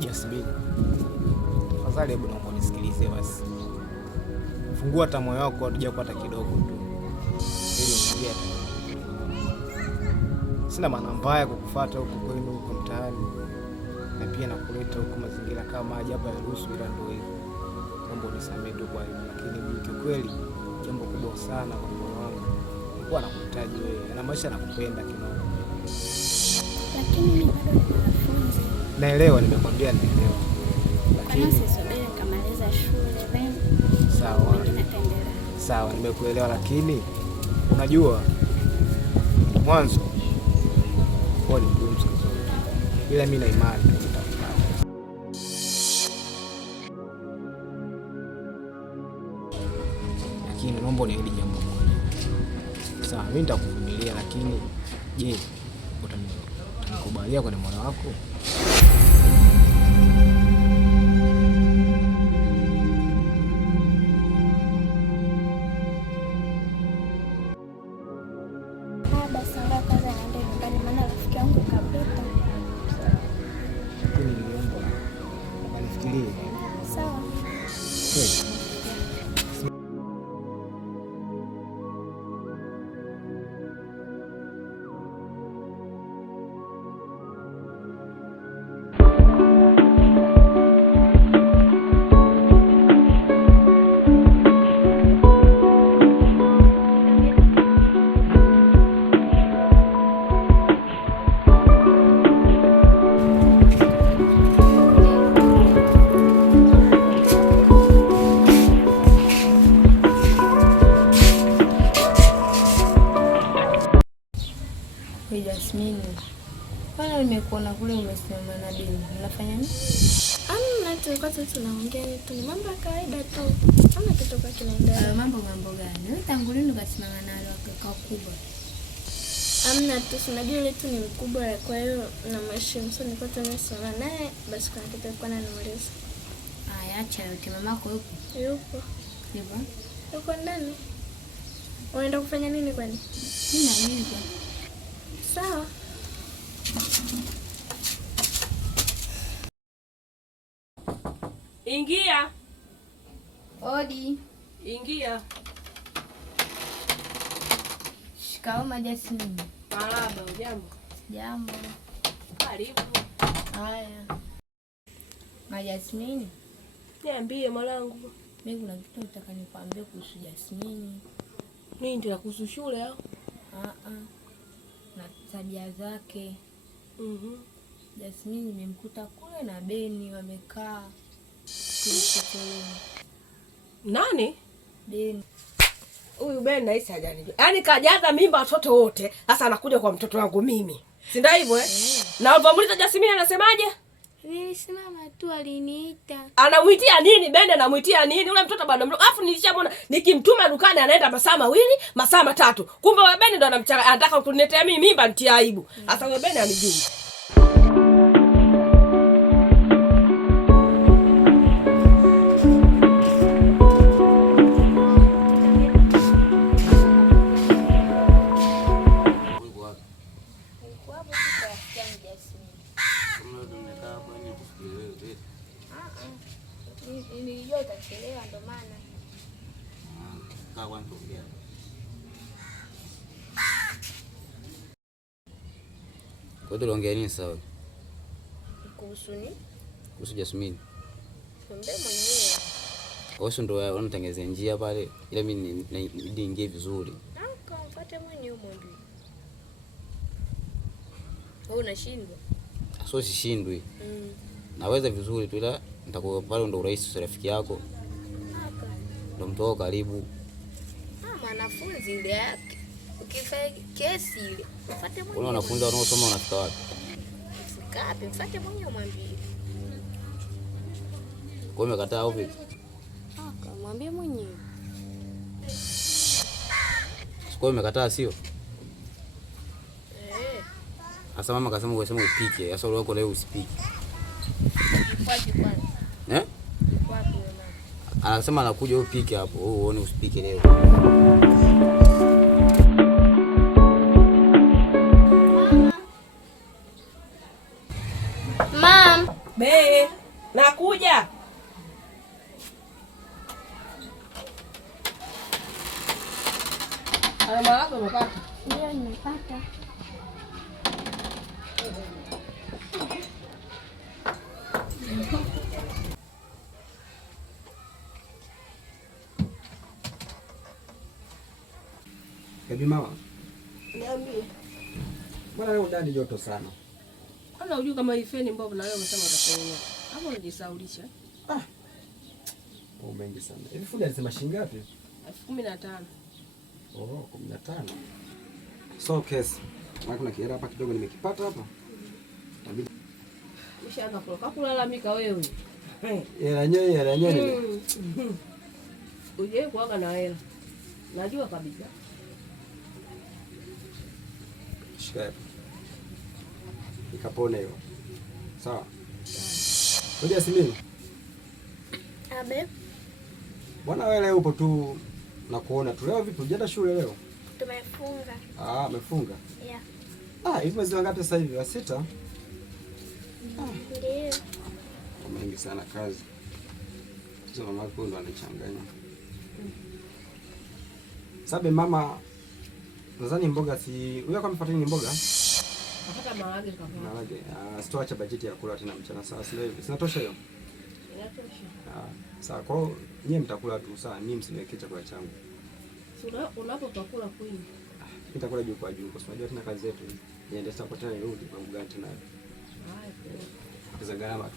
Jasmine, afadhali hebu naomba nisikilize basi. Fungua hata moyo wako hata kidogo tu. Ili usikie. Sina maana mbaya kukufuata huko kwenu huko mtaani. Na pia nakuleta huko mazingira kama maji hapa yaruhusu, ila ndio hivyo. Naomba unisamehe tu kwa hilo, lakini mimi kiukweli jambo kubwa sana kwa moyo wangu. Nilikuwa nakuhitaji wewe. Na maisha nakupenda kidogo. Lakini mimi bado ni mwanafunzi. Naelewa, nimekwambia naelewa. Lakini sisubiri nikamaliza shule then. Sawa. Sawa, nimekuelewa, lakini unajua mwanzo kwa ni mgumu sana. Ila mimi na imani nitakupata. Lakini naomba niahidi jambo moja. Sawa, mimi nitakuvumilia, lakini je, utanikubalia kwa moyo wako? Jasmine, kwani nimekuona kule umesimama na Dini. Unafanya nini? Amna, tulikuwa tunaongea tu, ni mambo ya kawaida tu. Kama kitu kwa kinaendelea. Mambo gani? Wewe tangu lini ukasimama nalo kwa kubwa? Amna tu, unajua ile tu ni mkubwa, kwa hiyo na mheshimu. So nilikuwa tunasimama naye, basi kuna kitu alikuwa ananiuliza. Acha yote, mamako yupo? Yupo. Yupo? Yuko ndani. Unaenda kufanya nini kwani? Mimi najibu. Sawa. Ingia. Odi. Ingia. Shikamoo Jasmine. Marahaba, jambo. Jambo. Karibu. Haya. Jasmine. Niambie mwanangu. Mimi kuna kitu nataka nikwambie kuhusu Jasmine. Mimi ndio kuhusu shule au? Na tabia zake. Jasmine nimemkuta kule na Beni wamekaa kule. Nani? Beni. Huyu Beni naisi hajanijua. Yaani kajaza mimba watoto wote, sasa anakuja kwa mtoto wangu mimi. Si ndio hivyo eh? Na ulipomuuliza Jasmine anasemaje? Nilisimama tu aliniita. Anamuitia nini? Beni anamuitia nini? Ule mtoto bado mdogo. Alafu nilishamwona nikimtuma dukani anaenda masaa 2, masaa 3. Kumbe wewe Beni ndo anataka kuniletea mimi mimba nitia aibu. Sasa wewe Beni anijui. Nilijua utachelewa ndo maana. Kwa hiyo tunaongea nini sawa? Kuhusu nini? Kuhusu Jasmine. Mwambie mwenyewe. Wewe ndio unatengeneza njia pale. Ila mimi niingie vizuri. Mfuate mwenyewe mwambie. Wewe unashindwa? Sio sishindwi. Naweza vizuri tu, ila nitakuwa pale ndo urahisi rafiki yako. Ndo mtoo karibu. Mwanafunzi ile yake. Ukifanya kesi ile, mfuate mwenyewe. Kuna wanafunzi wanaosoma wanafika wapi? Fikapi, mfuate mwenyewe mwambie. Kwa hiyo umekataa au vipi? Mwambie mwenyewe. Kwa hiyo umekataa sio? Sasa mama akasema ungesema upike. Sasa wewe uko leo usipike. Kwaje kwanza? Wapi mama? Anasema anakuja upike hapo. Wewe uone usipike leo. Be, nakuja. Haya maharage umepata? Ndio nimepata. Bibi mama, Niambie. mbona leo ndani joto sana? Kwanza hujui kama hii feni mbovu na leo umesema utakuelewa. Hapo unajisaulisha. Mengi sana. Hivi fundi alisema shilingi ngapi? 15,000. Oh, 15. So kesi. Maana kuna kiera hapa kidogo nimekipata hapa. Inabidi Ushaanza kulalamika wewe. hela yenyewe. Uje kuaga na hela. Najua kabisa. Shika hapo. Nikapone hiyo. Sawa. Ngoja Yasmini. Abe, Bwana wewe leo upo tu na kuona tu. Leo vipi? Hujaenda shule leo? tumefunga. Amefunga. Yeah. Hivi mwezi wangapi sasa hivi? Wa 6? Ndio. Mengi sana kazi. Sasa mama yako ndo anachanganya. Sabe mama, nadhani mboga si huyo kama mfuatani ni mboga? Hata maharage kama. Maharage. Sitoacha bajeti ya kula tena mchana sawa, sio hivi. Sinatosha hiyo? Inatosha. Sawa, kwa hiyo nyie mtakula tu sawa, mimi msiniwekee chakula changu. Sura unapopakula kwini. Nitakula juu kwa juu kwa sababu tena kazi yetu. Niende sasa kwa tena nirudi kwa mgani tena. Haya. Za gharama tu.